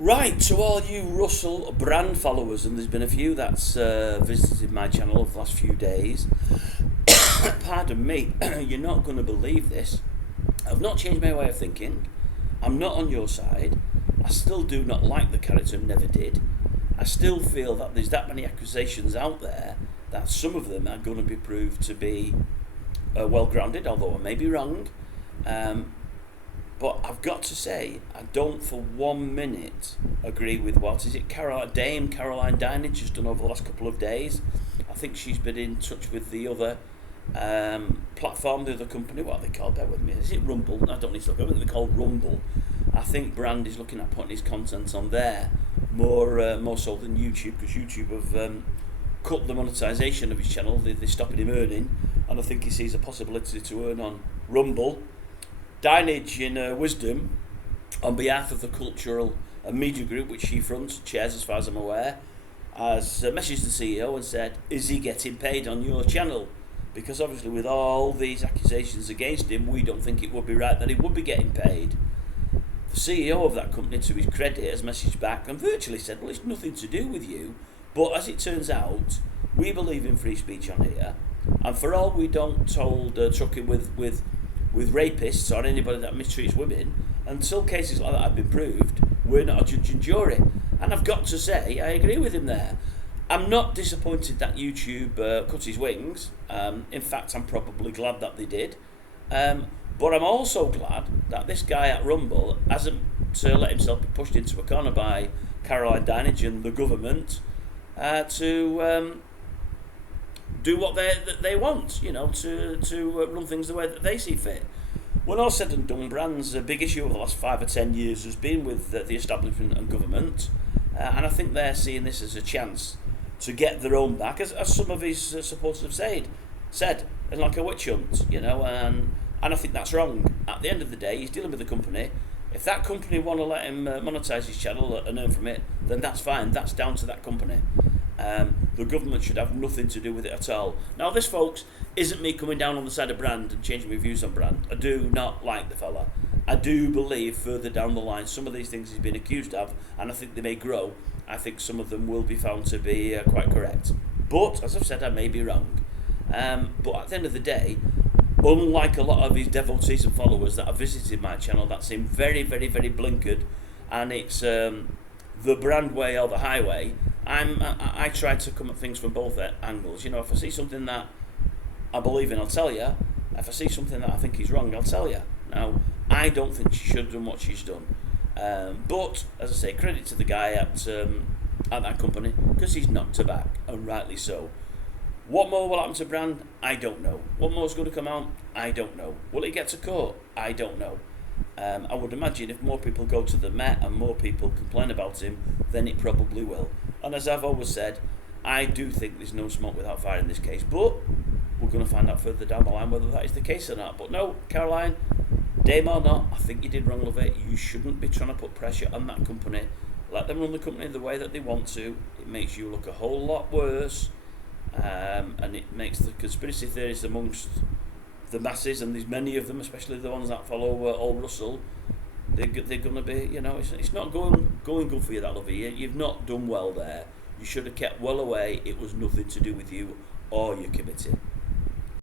Right, to all you Russell brand followers, and there's been a few that's visited my channel over the last few days. Pardon me, you're not going to believe this. I've not changed my way of thinking. I'm not on your side. I still do not like the character, never did. I still feel that there's that many accusations out there that some of them are going to be proved to be well grounded, although I may be wrong. But I've got to say, I don't for 1 minute agree with what is it Dame Caroline Dinenage has done over the last couple of days. I think she's been in touch with the other platform, the other company. What are they called? Bear with me. Is it Rumble? I don't need to look. I think they're called Rumble. I think Brand is looking at putting his content on there more so than YouTube, because YouTube have cut the monetization of his channel. They're stopping him earning, and I think he sees a possibility to earn on Rumble. Dinenage, in wisdom, on behalf of the cultural and media group which she fronts, chairs as far as I'm aware, has messaged the CEO and said, is he getting paid on your channel? Because obviously with all these accusations against him, we don't think it would be right that he would be getting paid. The CEO of that company, to his credit, has messaged back and virtually said, well, it's nothing to do with you, but as it turns out, we believe in free speech on here, and for all we don't truck it with rapists or anybody that mistreats women, until cases like that have been proved, we're not a judge and jury. And I've got to say, I agree with him there. I'm not disappointed that YouTube cut his wings. In fact, I'm probably glad that they did. But I'm also glad that this guy at Rumble hasn't let himself be pushed into a corner by Caroline Dinenage and the government to do what they want, to run things the way that they see fit. When all said and done, Brand's big issue over the last 5 or 10 years has been with the establishment and government, and I think they're seeing this as a chance to get their own back, as some of his supporters have said, like a witch hunt, and I think that's wrong. At the end of the day, he's dealing with a company. If that company want to let him monetize his channel and earn from it, then that's fine. That's down to that company. The government should have nothing to do with it at all. Now, this, folks, isn't me coming down on the side of Brand and changing my views on Brand. I do not like the fella. I do believe further down the line some of these things he's been accused of, and I think they may grow. I think some of them will be found to be quite correct. But, as I've said, I may be wrong. But at the end of the day, unlike a lot of his devotees and followers that have visited my channel, that seem very, very, very blinkered, and it's the Brand way or the highway, I try to come at things from both angles. If I see something that I believe in, I'll tell you. If I see something that I think is wrong, I'll tell you. Now, I don't think she should have done what she's done. But, as I say, credit to the guy at that company, because he's knocked her back, and rightly so. What more will happen to Brand? I don't know. What more is going to come out? I don't know. Will it get to court? I don't know. I would imagine if more people go to the Met and more people complain about him, then it probably will. And as I've always said, I do think there's no smoke without fire in this case, but we're going to find out further down the line whether that is the case or not. But no, Caroline, Dame or not, I think you did wrong with it. You shouldn't be trying to put pressure on that company. Let them run the company the way that they want to. It makes you look a whole lot worse, and it makes the conspiracy theories amongst the masses, and there's many of them, especially the ones that follow old Russell, they're going to be, it's not going good for you, that lovey. You've not done well there. You should have kept well away. It was nothing to do with you or your committee.